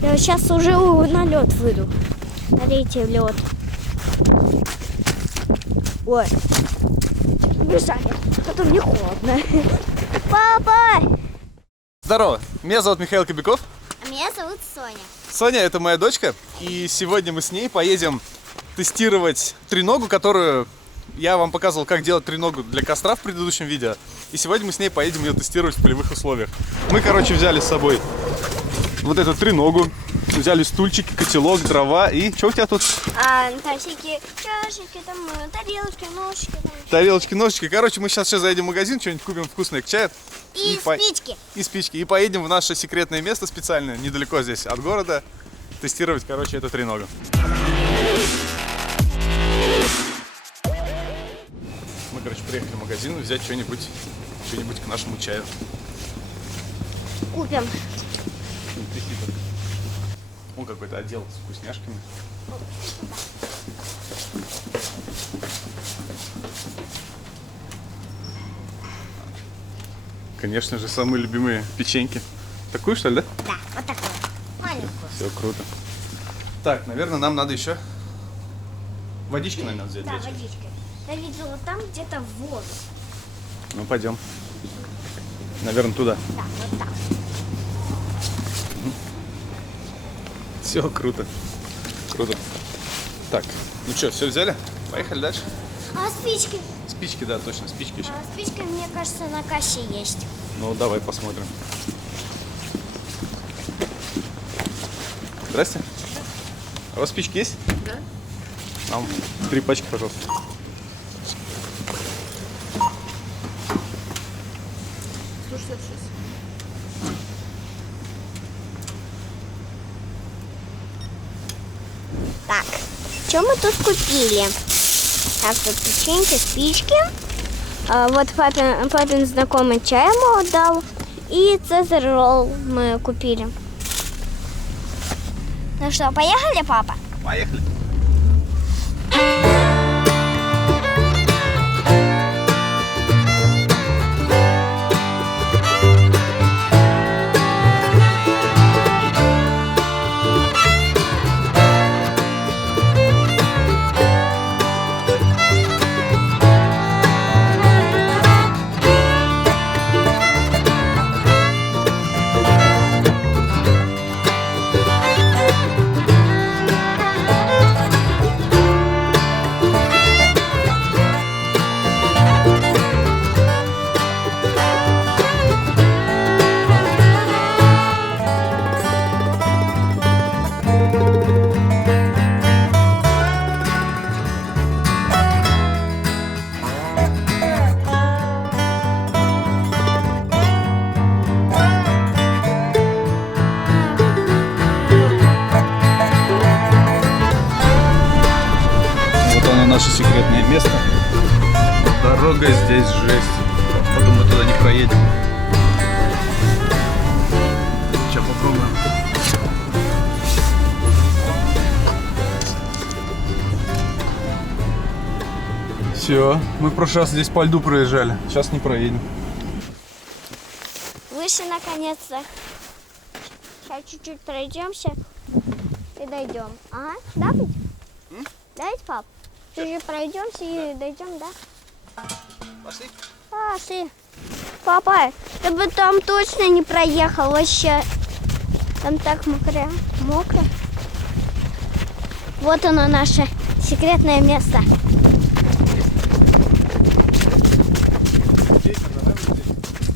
Я сейчас уже на лед выйду. Смотрите, лед. Ой. Бежали. Потом не холодно. Папа! Здорово, меня зовут Михаил Кобяков. А меня зовут Соня. Соня — это моя дочка, и сегодня мы с ней поедем тестировать треногу, которую я вам показывал, как делать треногу для костра в предыдущем видео. И сегодня мы с ней поедем ее тестировать в полевых условиях. Мы, короче, взяли с собой вот эту треногу, взяли стульчики, котелок, дрова и... Что у тебя тут? Там всякие чашечки, там тарелочки, ножички. Тарелочки, ножички. Короче, мы сейчас заедем в магазин, что-нибудь купим вкусное к чаю. И спички. И спички. И поедем в наше секретное место специальное, недалеко здесь от города, тестировать, короче, эту треногу. Мы, короче, приехали в магазин взять что-нибудь к нашему чаю. Купим. Вон какой-то отдел с вкусняшками. Конечно же, самые любимые печеньки. Такую, что ли, да? Да, вот такую. Маленькую. Все круто. Так, наверное, нам надо еще водички, наверное, взять. Да, водички. Я видела там где-то воду. Ну, пойдем. Наверное, туда. Да, вот так. Все круто. Круто. Так, ну что, все взяли? Поехали дальше. А спички? Спички, да, точно, спички еще. Спички, мне кажется, на кассе есть. Ну, давай посмотрим. Здрасте. А у вас спички есть? Да. Нам 3 пачки, пожалуйста. Так, что мы тут купили? Так, вот печеньки, спички. Вот папин знакомый чай ему отдал. И Цезарь ролл мы купили. Ну что, поехали, папа? Поехали. Наше секретное место. Дорога здесь жесть. Походу мы туда не проедем. Сейчас попробуем. Все, мы в прошлый раз здесь по льду проезжали. Сейчас не проедем. Вышли наконец-то. Сейчас чуть-чуть пройдемся и дойдем. Ага, да, ведь? Да, ведь, пап? Чуть-чуть пройдемся и дойдем, да? Пошли. Пошли. Папа, ты бы там точно не проехал вообще. Там так мокро. Мокро. Вот оно, наше секретное место.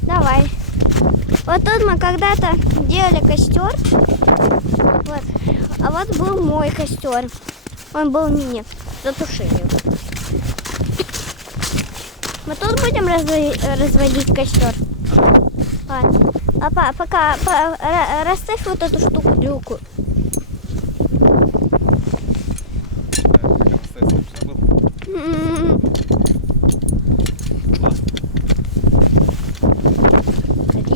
Давай. Вот тут мы когда-то делали костер. Вот. А вот был мой костер. Он был мини. Затушили его. Мы тут будем разводить костер. Ладно. А пока расставь вот эту штуку.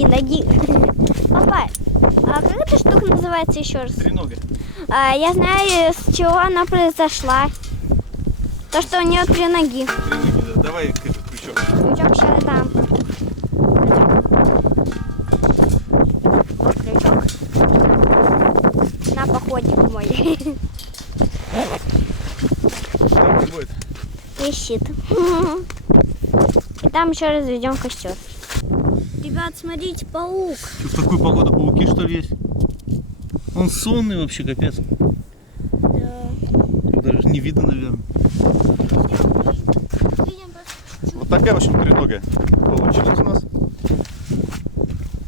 Ноги. Папа, а как эта штука называется еще раз? Тренога. Я знаю, с чего она произошла. То, что у нее 3 ноги. 3 ноги, да. Давай крючок. Крючок сейчас дам. Вот крючок. работник мой. Так не будет. Висит. И там еще разведем костер. Ребят, смотрите, паук. Что, в такую погоду пауки, что ли, есть? Он сонный вообще, капец. Да. Даже не видно, наверное. Вот такая, в общем, тренога получилась у нас.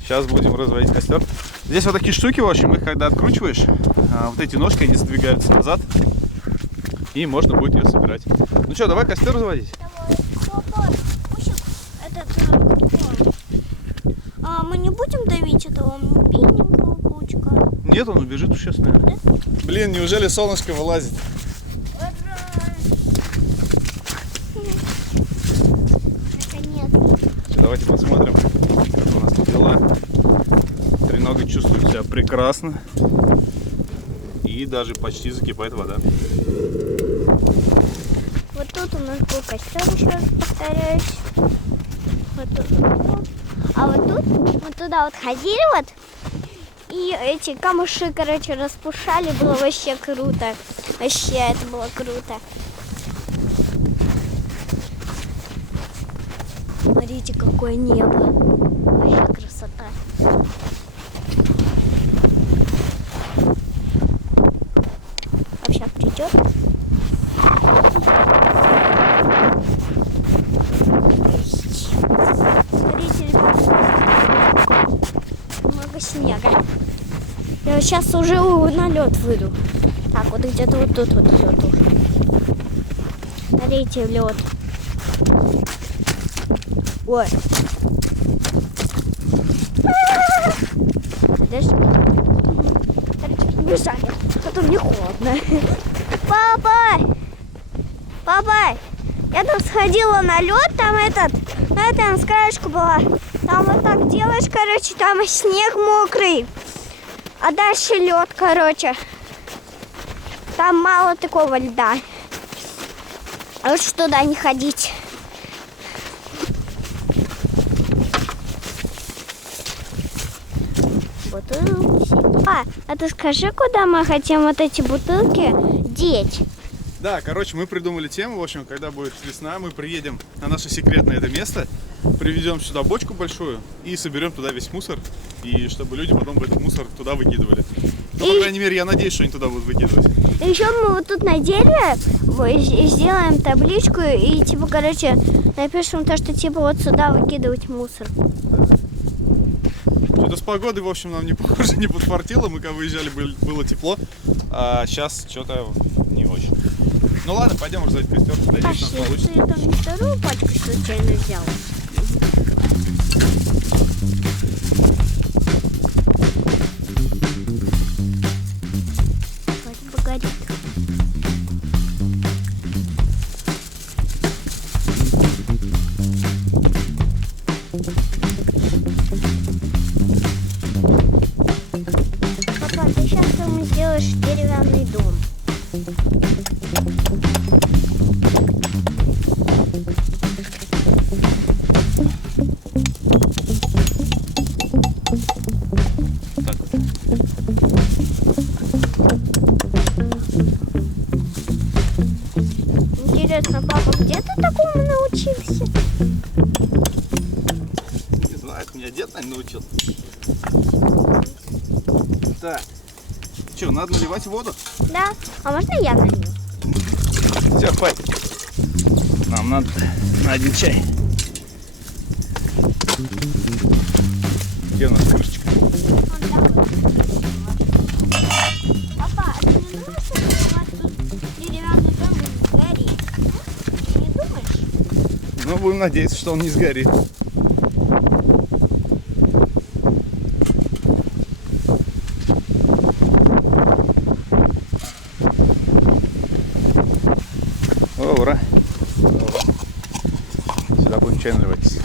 Сейчас будем разводить костер. Здесь вот такие штуки, в общем, их когда откручиваешь, вот эти ножки, они задвигаются назад. И можно будет ее собирать. Ну что, давай костер разводить? Папа, мы не будем давить этого бедненького паучка? Нет, он убежит сейчас, наверное. Да? Блин, неужели солнышко вылазит? Наконец. Все, давайте посмотрим, как у нас тут дела. Тренога чувствует себя прекрасно. И даже почти закипает вода. Вот тут у нас был костер, еще раз повторяюсь. Вот тут. А вот тут, вот туда вот ходили вот. И эти камуши, короче, распушали. Было вообще круто. Вообще, это было круто. Смотрите, какое небо. Вообще красота. Вообще придет. Смотрите, ребята, много снега. Я вот сейчас уже на лед выйду. Так, вот где-то вот тут вот лед уже. Смотрите, лед. Ой. Подожди. Короче, бежали, а то мне холодно. Папа! Папа! Я там сходила на лед, там там скашка была. Там вот так делаешь, короче, там снег мокрый. А дальше лед, короче. Там мало такого льда. Лучше туда не ходить. Бутылки. А ты скажи, куда мы хотим вот эти бутылки деть? Да, короче, мы придумали тему. В общем, когда будет весна, мы приедем на наше секретное это место, привезем сюда бочку большую и соберем туда весь мусор. И чтобы люди потом этот мусор туда выкидывали. Ну, по крайней мере, я надеюсь, что они туда будут выкидывать. Еще мы вот тут на дереве сделаем табличку и, типа, короче, напишем то, что, типа, вот сюда выкидывать мусор. Что-то с погодой, в общем, нам не похоже, не подфартило. Мы когда выезжали, было тепло, а сейчас что-то не очень. Ну ладно, пойдем разводить костер. Надеюсь, у нас получится. Ты там не вторую пачку случайно взял? Вроде бы горит. Папа, ты сейчас там сделаешь деревянный дом. Так вот. Интересно, папа, где ты такому научился? Не знаю, меня дед, наверное, научил. Так. Что, надо наливать воду? Да. А можно я налью? Все, хватит. Нам надо на один чай. Где у нас крышечка? Папа, а ты не думаешь, что у нас тут деревянный дом сгорит? Не думаешь? Ну, будем надеяться, что он не сгорит. О, ура! Сюда будем чай наливать.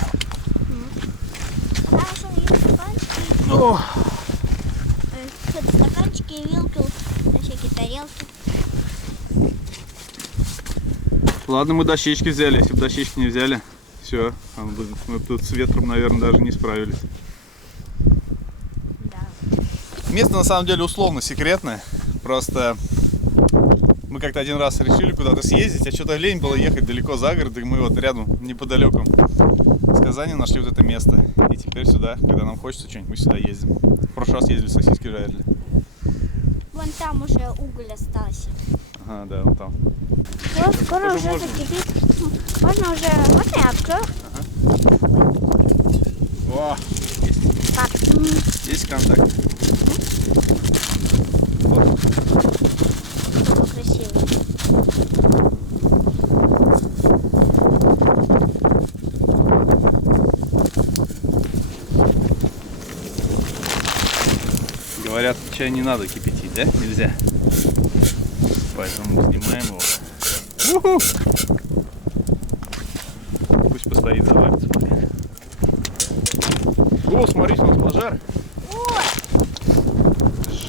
А там еще есть стаканчики, О! стаканчики и вилки, всякие тарелки. Ладно, мы дощечки взяли. Если бы дощечки не взяли, все, мы бы тут с ветром, наверное, даже не справились. Да. Место на самом деле условно секретное, Просто мы как-то один раз решили куда-то съездить, а что-то лень было ехать далеко за город, и мы вот рядом, неподалеку с Казани нашли вот это место. И теперь сюда, когда нам хочется что-нибудь, мы сюда ездим. В прошлый раз ездили, сосиски жарили. Вон там уже уголь остался. Ага, да, вот там. Вот, скоро Тоже уже можно. закипит. Можно уже... Можно я открою? О, Так. есть контакт. Вот. Какой красивый. Говорят, чай не надо кипятить, да? Нельзя. Поэтому мы снимаем его. У-ху! Пусть постоит, заварится пока. О, смотрите, у нас пожар.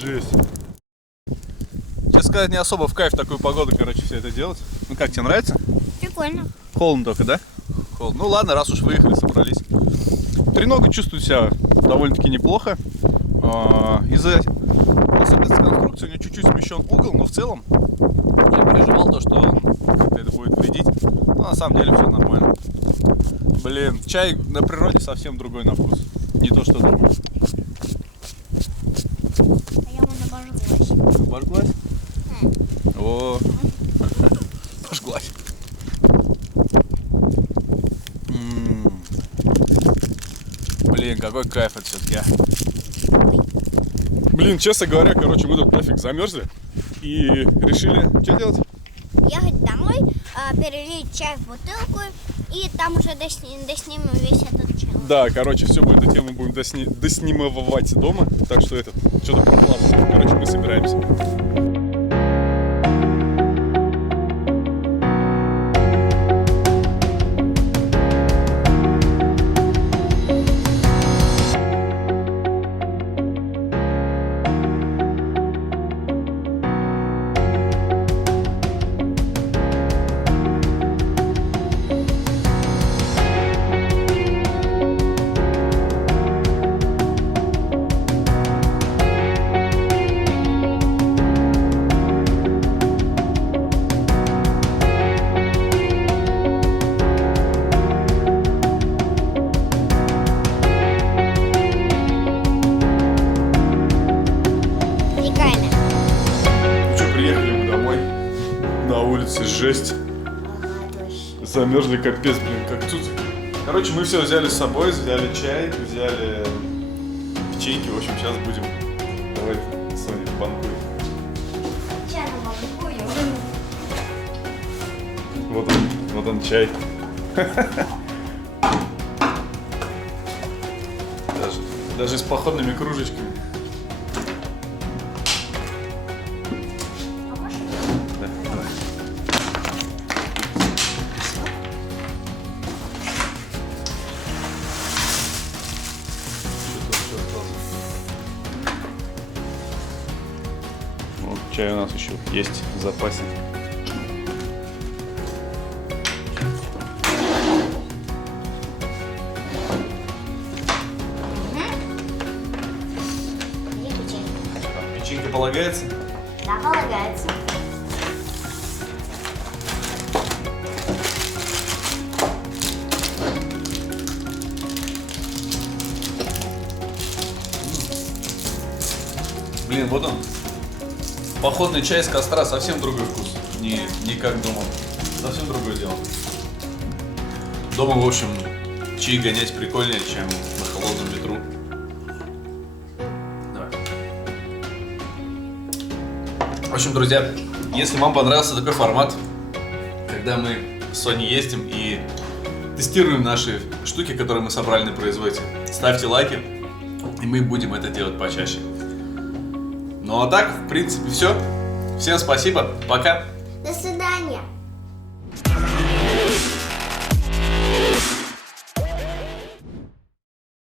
Жесть. Честно сказать, не особо в кайф такую погоду, короче, все это делать. Ну как, тебе нравится? Прикольно. Холодно только, да? Холодно. Ну ладно, раз уж выехали, собрались. Тренога чувствует себя довольно-таки неплохо. Из-за особенности конструкции у нее чуть-чуть смещен угол, но в целом я переживал то, что как-то это будет вредить. Но на самом деле все нормально. Блин, чай на природе совсем другой на вкус. Не то, что дома. А я вон обожглась. Обожглась? О, обожглась. Блин, какой кайф это все-таки, а. Блин, честно говоря, короче, мы тут нафиг замерзли и решили, что делать? Ехать домой, перелить чай в бутылку, и там уже доснимем весь этот челлендж. Да, короче, все будет эту тему будем доснимывать дома, так что это, что-то прокладываем. Короче, мы собираемся. Прикольно. Что, приехали мы домой, на улице жесть. Ага, точно. Замерзли капец, блин, как тут. Короче, мы все взяли с собой, взяли чай, взяли печеньки. В общем, сейчас будем. Давай, Соня, банкуй. Чай на банкую. Вот он чай. Даже с походными кружечками. Да, давай. Вот, чай у нас еще есть в запасе. Печенька полагается? Да, полагается. Блин, вот он. Походный чай с костра, совсем другой вкус. Не как дома. Совсем другое дело. Дома, в общем, чай гонять прикольнее, чем на холодном ветру. Давай. В общем, друзья, если вам понравился такой формат, когда мы с Соней ездим и тестируем наши штуки, которые мы собрали на производстве, ставьте лайки, и мы будем это делать почаще. Ну а так, в принципе, все. Всем спасибо. Пока. До свидания.